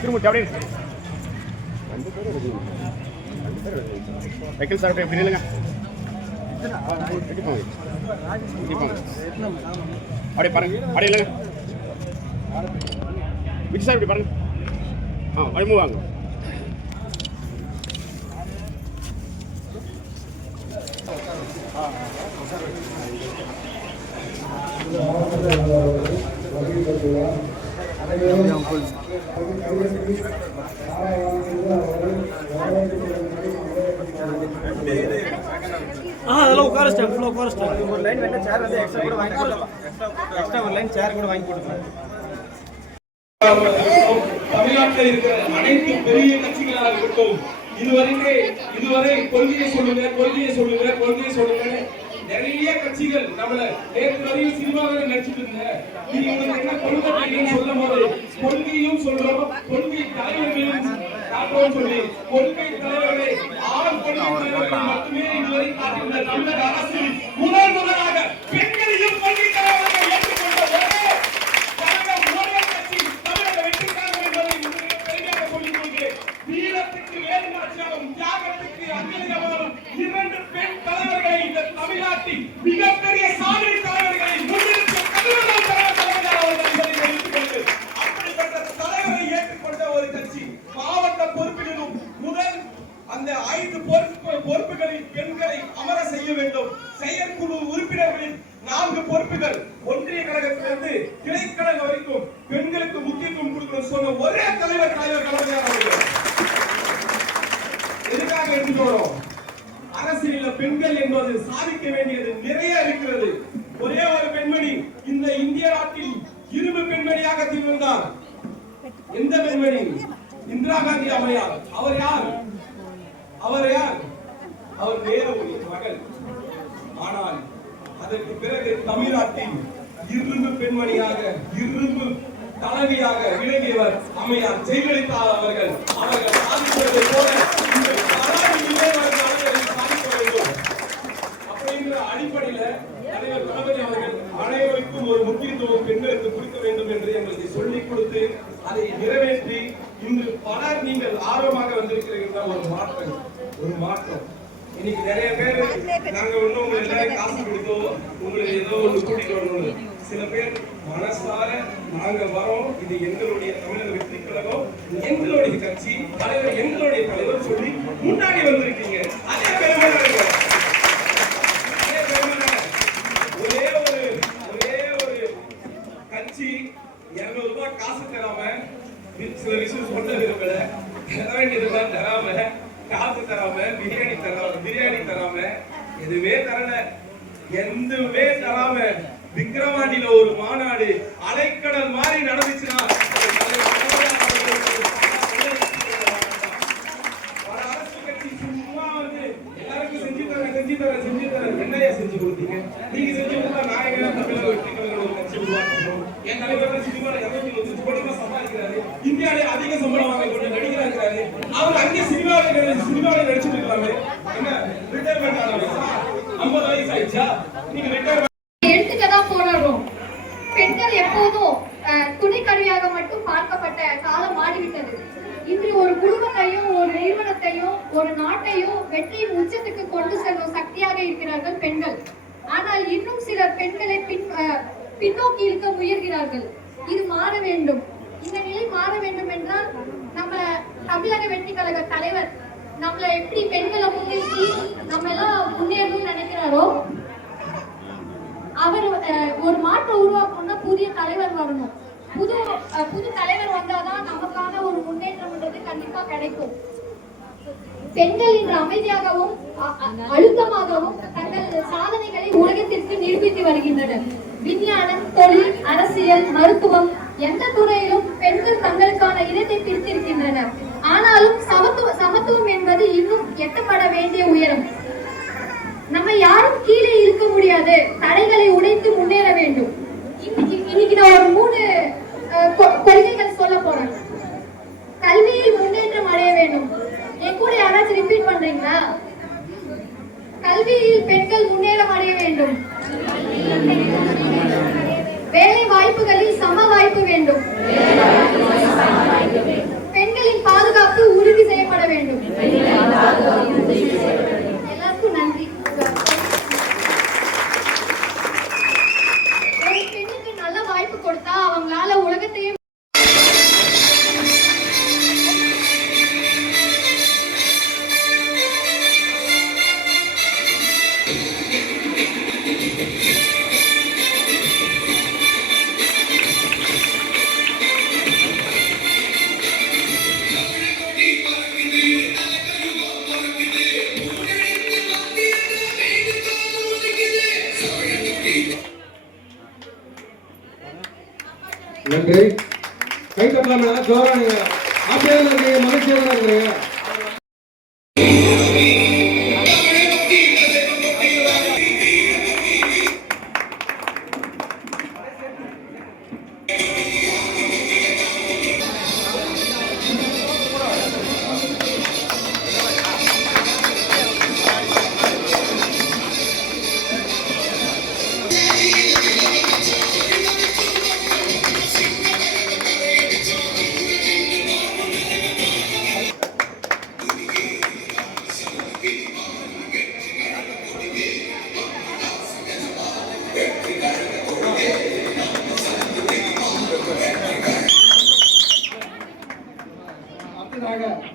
திருமூர்த்தி அப்படியே வைக்கல் சார் எப்படி இல்லைங்க அப்படியே பாருங்க அப்படியே இல்லைங்க விஜய் சார் இப்படி பாருங்க வழிமு வாங்க அதெல்லாம் உட்காரஸ்டேன் ஃபுல்லாக உட்காரஸ்டேன் ஒரு லைன் வேணா சேர் வந்து எக்ஸ்ட்ரா கூட வாங்கி கொடுக்கலாம் எக்ஸ்ட்ரா ஒரு லைன் சேர் கூட வாங்கி கொடுக்கலாம் தமிழ்நாட்டில் இருக்கிற அனைத்து பெரிய கட்சிகளாக இருக்கட்டும் இதுவரை கொள்கையை சொல்லுங்க நிறைய கட்சிகள் நம்மள நேற்று வரையும் சினிமாவில் நடிச்சிட்டு இருந்தேன் நீங்க என்ன கொள்கை சொல்லும் போது கொள்கையும் சொல்றோம் கொள்கை தலைவர்களையும் காட்டுவோம் சொல்லி கொள்கை தலைவர்களை 6 கொள்கை தலைவர்கள் மட்டுமே இதுவரை காட்டியுள்ள தமிழக அரசு முதலாக பெண்களையும் கொள்கை தலைவர்கள் ஏற்றுக்கொண்ட வீரத்துக்கு வேறுமாற்றாலும் தியாகத்துக்கு அங்கீகாரம் 2 பெண் தலைவர்களை இந்த தமிழ்நாட்டில் மிகப்பெரிய சாதனை தலைவர்களை முன்னிறுத்தி அப்படிப்பட்ட தலைவரை ஏற்றுக்கொண்ட ஒரு கட்சி மாவட்ட பொறுப்பிலும் முதல் அந்த 5 பொறுப்புகளில் பெண்களை அமர செய்ய வேண்டும். செயற்குழு உறுப்பினர்களில் 4 பொறுப்புகள் ஒன்றிய கழகத்திலிருந்து கிளைக்கழகம் வரைக்கும் பெண்களுக்கு முக்கியத்துவம் கொடுக்கணும் சொன்ன ஒரே தலைவர் கலைஞர் அவர்கள். எதுக்காக எடுத்துக்கணும்? அரசியலில் பெண்கள் என்பது சாதிக்க வேண்டியது நிறைய இருக்கிறது. ஒரே ஒரு பெண்மணி இந்த இந்திய நாட்டில் இரும்பு பெண்மணியாக திகழ்ந்தார். எந்த பெண்மணி? இந்திரா காந்தி அம்மையார். அவர் யார்? அவர் நேருடைய மகள். ஆனால் அதற்கு பிறகு தமிழ்நாட்டில் இரும்பு பெண்மணியாக இரும்பு தலைவியாக விளங்கியவர் அம்மையார் ஜெயலலிதா அவர்கள். அவர்கள் சாதிப்பதை போல இந்த சாதிக்க வேண்டும் அப்படிங்கிற அடிப்படையில் தலைவர் தளபதி அவர்கள் அனைவருக்கும் ஒரு முக்கியத்துவம் பெண்களுக்கு கொடுக்க வேண்டும் என்று எங்களுக்கு சொல்லிக் கொடுத்து அதை நிறைவேற்றி இன்று பலர் நீங்கள் ஆர்வமாக வந்திருக்கிறீர்கள். ஒரு மாற்றம் இன்னைக்கு நிறைய பேர் நாங்க ஒண்ணு உங்க எல்லாரும் காசு கொடுத்தோம் உங்களுக்கு ஏதோ ஒண்ணு கூட்டிட்டு வரணும். சில பேர் மனசார நாங்க வரோம், இது எங்களுடைய தமிழக வெற்றி கழகம், எங்களுடைய கட்சி தலைவர், எங்களுடைய தலைவர் சொல்லி முன்னாடி வந்திருக்கீங்க. அதே பெருமை ஒரே ஒரு கட்சி 200 ரூபாய் காசு தராம சில விஷயம் சொல்ல விரும்பல, தர வேண்டியதுதான் தராம, காசு தராம, பிரியாணி தராம, எதுவுமே தரல, எதுவுமே தராம விக்கிரவாண்டியில ஒரு மாநாடு அலைக்கடல் மாதிரி நடந்துச்சுன்னா அரசு கட்சி சும்மா வந்து எல்லாருக்கும் செஞ்சு தரேன் என்னையா செஞ்சு கொடுத்தீங்க? நீங்க செஞ்சு கொடுத்தா நான் எங்க தமிழக வெற்றி கழகம் ஒரு கட்சி உருவாக்கணும். என் தலைவர் சினிமாவில் 250 கோடி சம்பாதிக்கிறாரு, இந்தியாவிலே அதிக சம்பளம் வாங்கக்கூடிய நடிகராக இருக்கிறாரு. அவர் அங்கே சினிமாவில் நடிச்சுட்டு இருக்காரு. என்ன ரிட்டையர்மெண்ட் ஆனா 50 வயசு ஆயிடுச்சா? நீங்க ரிட்டையர்மெண்ட் எடுத்துக்கதான் போராடுறோம். பெண்கள் எப்போதும் துணைக்கருவியாக மட்டும் பார்க்கப்பட்ட காலம் மாறிவிட்டது. இன்று ஒரு குடும்பத்தையும் ஒரு நிறுவனத்தையும் ஒரு நாட்டையும் வெற்றியின் உச்சத்துக்கு கொண்டு செல்லும் சக்தியாக இருக்கிறார்கள் பெண்கள். ஆனால் இன்னும் சில பெண்களை பின்னோக்கி இருக்க முயல்கிறார்கள். இது மாற வேண்டும். இந்த நிலை மாற வேண்டும் என்றால் நம்ம தமிழக வெற்றி கழக தலைவர் நம்மளை எப்படி பெண்களை முன்னேற்றி நம்ம எல்லாம் முன்னேறணும்னு நினைக்கிறாரோ, அவர் ஒரு மாற்றம் உருவாக்கணும்னா புதிய தலைவர் வரணும். புது தலைவர் வந்தாதான் நமக்கான ஒரு முன்னேற்றம்ன்றது கண்டிப்பா கிடைக்கும். பெண்கள் இன்று அமைதியாகவும் அழுத்தமாகவும் தங்கள் சாதனைகளை உலகத்திற்கு நிரூபித்து வருகின்றனர். விஞ்ஞானம், தொழில், அரசியல், மருத்துவம் எந்த துறையிலும் பெண்கள் தங்களுக்கான இடத்தை பிடித்திருக்கின்றனர். ஆனாலும் சமத்துவம் என்பது இன்னும் எட்டப்பட வேண்டிய உயரம். நம்ம யாரும் கீழே இருக்க முடியாது. தடைகளை உடைத்து முன்னேற வேண்டும். இன்னைக்கு நான் ஒரு 3 கொள்கைகள் சொல்ல போறேன். கல்வியில் முன்னேற்றம் அடைய வேண்டும். என் கூட யாராச்சும் ரிப்பீட் பண்றீங்களா? கல்வியில் பெண்கள் முன்னேற்றம் அடைய வேண்டும். வேலை வாய்ப்புகளில் சம வாய்ப்பு வேண்டும். நன்றி. கை தப்பலாமா? ஜோரா நீங்க ஆசையா இருக்கீங்க, மகிழ்ச்சியா இருக்கீங்க.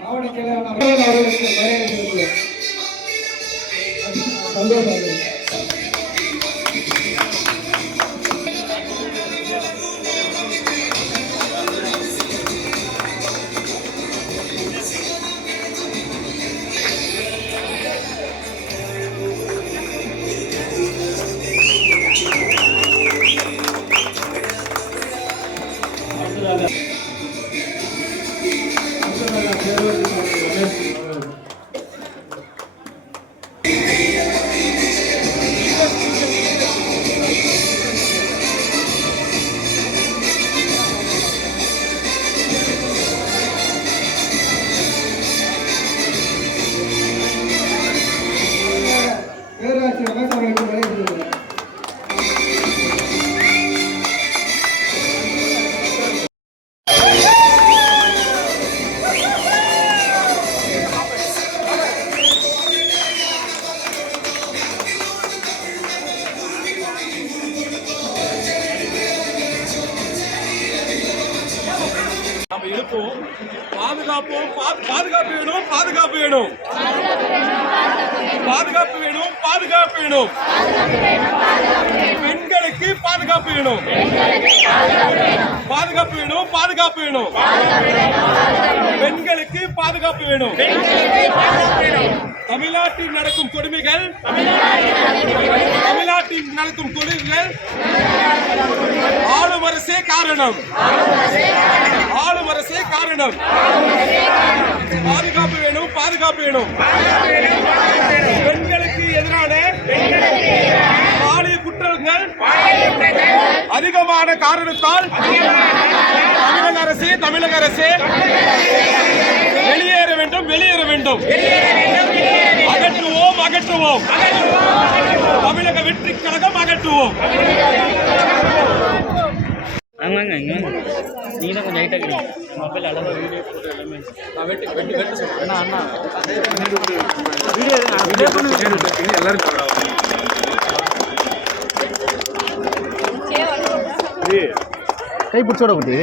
மாவட்ட செயலாளர் அவர்களுக்கு மரியாதை சந்தோஷம். பேராட்சி ரமேஷ் அவர்களுக்கு மரியாதை. நாம இருப்போம், பாதுகாப்போம், பாதுகாப்பு வேணும், பாதுகாப்பு வேணும், பாதுகாப்பு வேணும், பாதுகாப்பு வேணும், பெண்களுக்கு பாதுகாப்பு வேணும், பாதுகாப்பு வேணும், பாதுகாப்பு வேணும், பெண்களுக்கு பாதுகாப்பு வேணும். தமிழ்நாட்டில் நடக்கும் கொடுமைகள், தமிழ்நாட்டில் நடக்கும் கொடுமைகள் ஆளும் அரசே காரணம், ஆளும் அரசே காரணம். பாதுகாப்பு வேணும், பாதுகாப்பு வேணும். பெண்களுக்கு எதிரான பாலியல் குற்றங்கள் அதிகமான காரணத்தால் தமிழக அரசே வெளியேற வேண்டும், வெளியேற வேண்டும். அகற்றுவோம், அகற்றுவோம். தமிழக வெற்றி கழகம் அகற்றுவோம். ஆமாங்க நீங்க கொஞ்சம் ஹைட்டாக இருக்கிறீங்க மொபைல் அளவாக வீடியோ போட்டோ எல்லாமே நான் வெட்டி சொல்கிறேன். அண்ணா வீடியோ பண்ணுங்க எல்லாரும் கை பிடிச்சோட குட்டி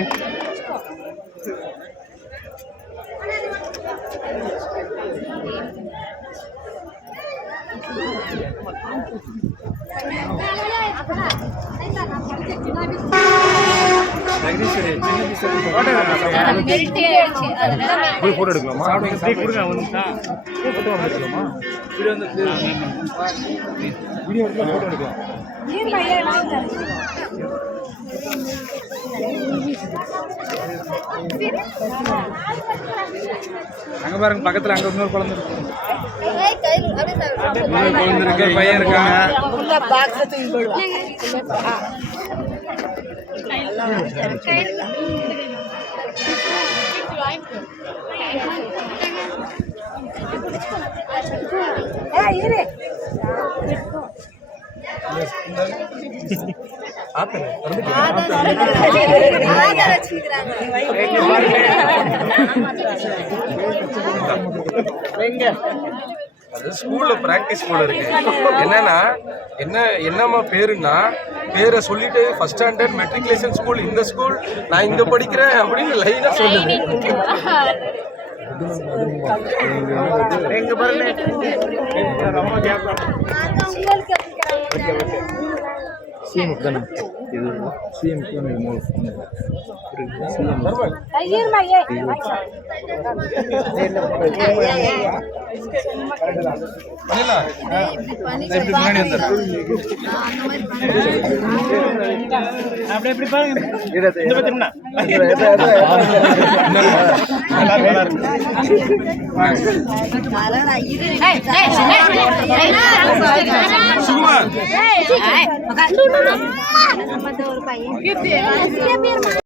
போட்டோ எடுக்கலாமா? வீடியோ போட்டோ எடுக்கலாம். அங்க பாருங்க பக்கத்துல அங்க இன்னொரு குழந்தை இருக்கு, பையன் இருக்காங்க. அது ஸ்கூல்ல பிராக்டிஸ் போல இருக்கு. என்னன்னா என்னம்மா பேருன்னா பேரை சொல்லிட்டு ஃபர்ஸ்ட் ஸ்டாண்டர்ட் மெட்ரிகுலேஷன் ஸ்கூல், இந்த ஸ்கூல் நான் இங்க படிக்கிறேன் அப்படின்னு லைனா சொல்லுது. அப்படி எப்படி பாருங்க இந்த பத்திரம்னா சுகுமார்